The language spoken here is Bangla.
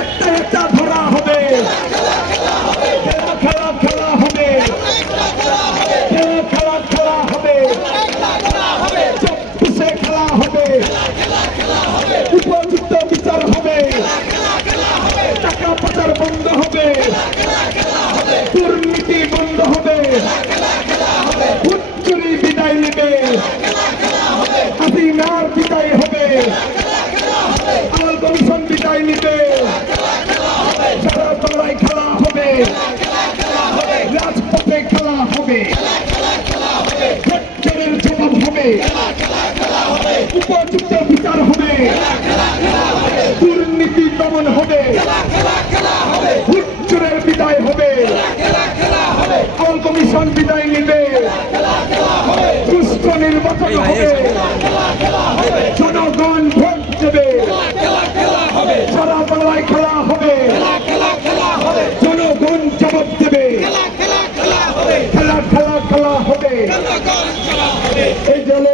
একটা একটা ধরা হবে, খেলা খেলা হবে, খেলা খেলা হবে, চব্বিশে খেলা হবে, উপযুক্ত বিচার হবে, টাকা পাচার বন্ধ হবে, দুর্নীতি বন্ধ হবে, হুচ্চুরি বিদায় নেবে, হাসিনার বিদায় হবে, আল কমিশন বিদায় নিবে, সারা বাংলায় খেলা হবে, রাজপথে খেলা হবে, সত্যের জবাব হবে, উপযুক্ত বিচার হবে, দুর্নীতি দমন হবে, হুচ্চুরের বিদায় হবে, আল কমিশন বিদায় নিবে, সুষ্ঠু নির্বাচন হবে, জনগণ ভোট দেবে, সারা বাংলায় খেলা হবে, জনগণ জবাব দেবে, খেলা খেলা খেলা হবে, এই জন্য